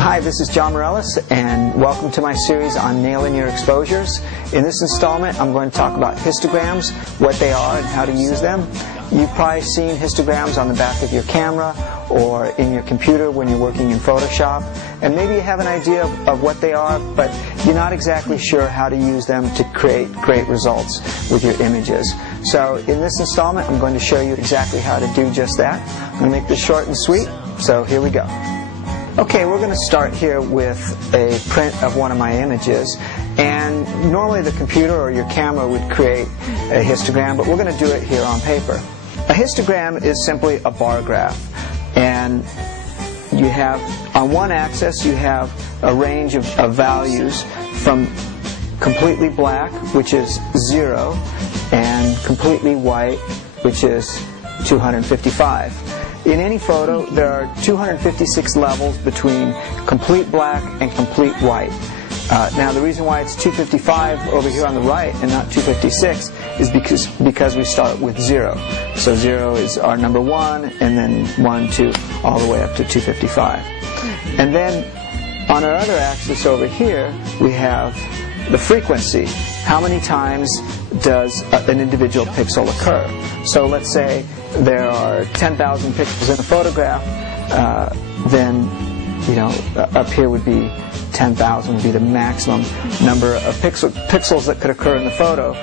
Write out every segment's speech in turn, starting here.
Hi, this is John Morellis, and welcome to my series on nailing your exposures. In this installment, I'm going to talk about histograms, what they are and how to use them. You've probably seen histograms on the back of your camera or in your computer when you're working in Photoshop, and maybe you have an idea of what they are, but you're not exactly sure how to use them to create great results with your images. So in this installment, I'm going to show you exactly how to do just that. I'm going to make this short and sweet, so here we go. Okay, we're going to start here with a print of one of my images, and normally the computer or your camera would create a histogram, but we're going to do it here on paper. A histogram is simply a bar graph, and you have, on one axis, you have a range of values from completely black, which is 0, and completely white, which is 255. In any photo, there are 256 levels between complete black and complete white. Now, the reason why it's 255 over here on the right and not 256 is because we start with 0. So 0 is our number 1, and then 1, 2, all the way up to 255. And then on our other axis over here, we have the frequency. How many times does an individual pixel occur? So let's say there are 10,000 pixels in a photograph, then, you know, up here would be 10,000 would be the maximum number of pixels that could occur in the photo.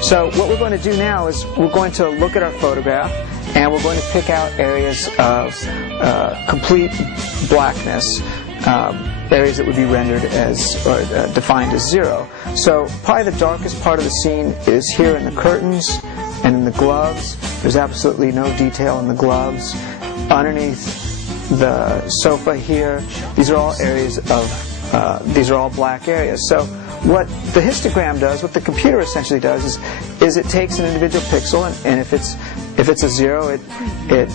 So what we're going to do now is we're going to look at our photograph, and we're going to pick out areas of complete blackness, areas that would be rendered as or defined as 0. So probably the darkest part of the scene is here in the curtains and in the gloves. There's absolutely no detail in the gloves. Underneath the sofa here, these are all areas of these are all black areas. So what the histogram does, what the computer essentially does, is it takes an individual pixel, and if it's a 0, it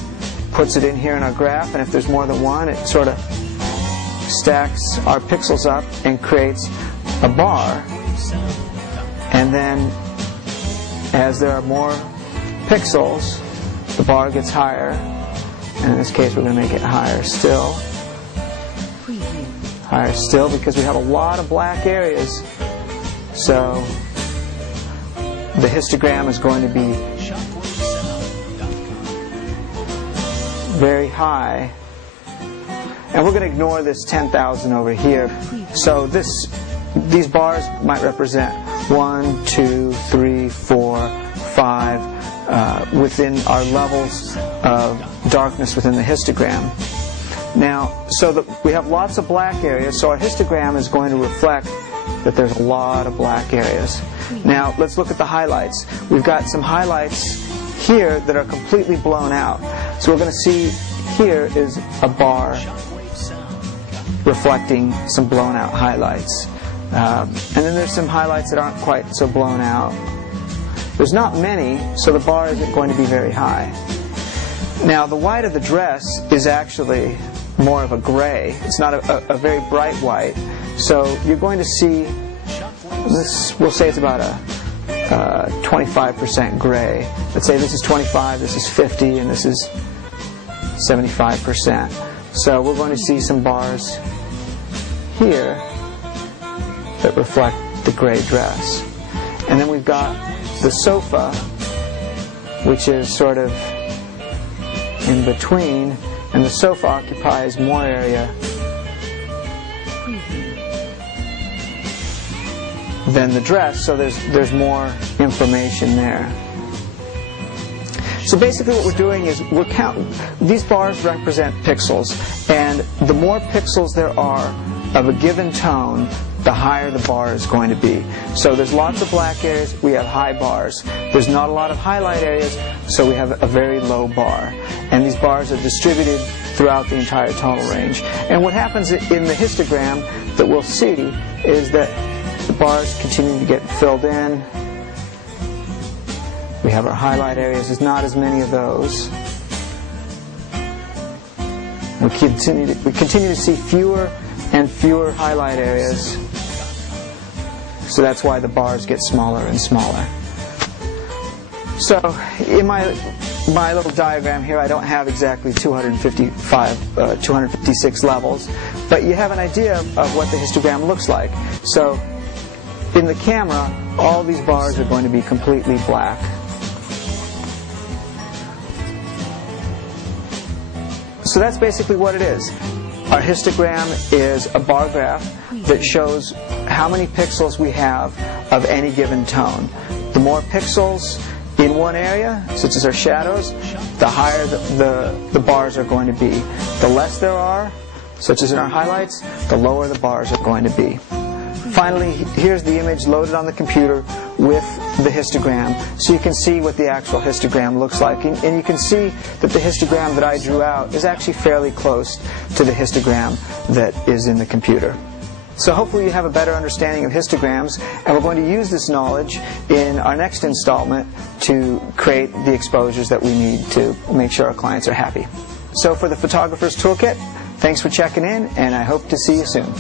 puts it in here in our graph, and if there's more than one, it sort of stacks our pixels up and creates a bar. And then as there are more pixels, the bar gets higher, and in this case we're going to make it higher still. Higher still, because we have a lot of black areas. So the histogram is going to be very high. And we're going to ignore this 10,000 over here. So these bars might represent 1, 2, 3, 4, 5 within our levels of darkness within the histogram. Now, so that we have lots of black areas, so our histogram is going to reflect that there's a lot of black areas. Now, let's look at the highlights. We've got some highlights here that are completely blown out. So we're going to see here is a bar reflecting some blown out highlights. And then there's some highlights that aren't quite so blown out. There's not many, so the bar isn't going to be very high. Now, the white of the dress is actually more of a gray. It's not a very bright white. So you're going to see this, we'll say it's about a 25% gray. Let's say this is 25, this is 50, and this is 75%. So we're going to see some bars here that reflect the gray dress. And then we've got the sofa, which is sort of in between, and the sofa occupies more area than the dress, so there's more information there. So basically what we're doing is we're counting. These bars represent pixels, and the more pixels there are of a given tone, the higher the bar is going to be. So there's lots of black areas, we have high bars. There's not a lot of highlight areas, so we have a very low bar. And these bars are distributed throughout the entire tonal range. And what happens in the histogram that we'll see is that the bars continue to get filled in. We have our highlight areas. There's not as many of those. We continue to see fewer and fewer highlight areas. So that's why the bars get smaller and smaller. So in my my little diagram here, I don't have exactly 256 levels, but you have an idea of what the histogram looks like. So in the camera, all these bars are going to be completely black. So that's basically what it is. Our histogram is a bar graph that shows how many pixels we have of any given tone. The more pixels in one area, such as our shadows, the higher the bars are going to be. The less there are, such as in our highlights, the lower the bars are going to be. Finally, here's the image loaded on the computer with the histogram, so you can see what the actual histogram looks like. And you can see that the histogram that I drew out is actually fairly close to the histogram that is in the computer. So hopefully you have a better understanding of histograms, and we're going to use this knowledge in our next installment to create the exposures that we need to make sure our clients are happy. So for the Photographer's Toolkit, thanks for checking in, and I hope to see you soon.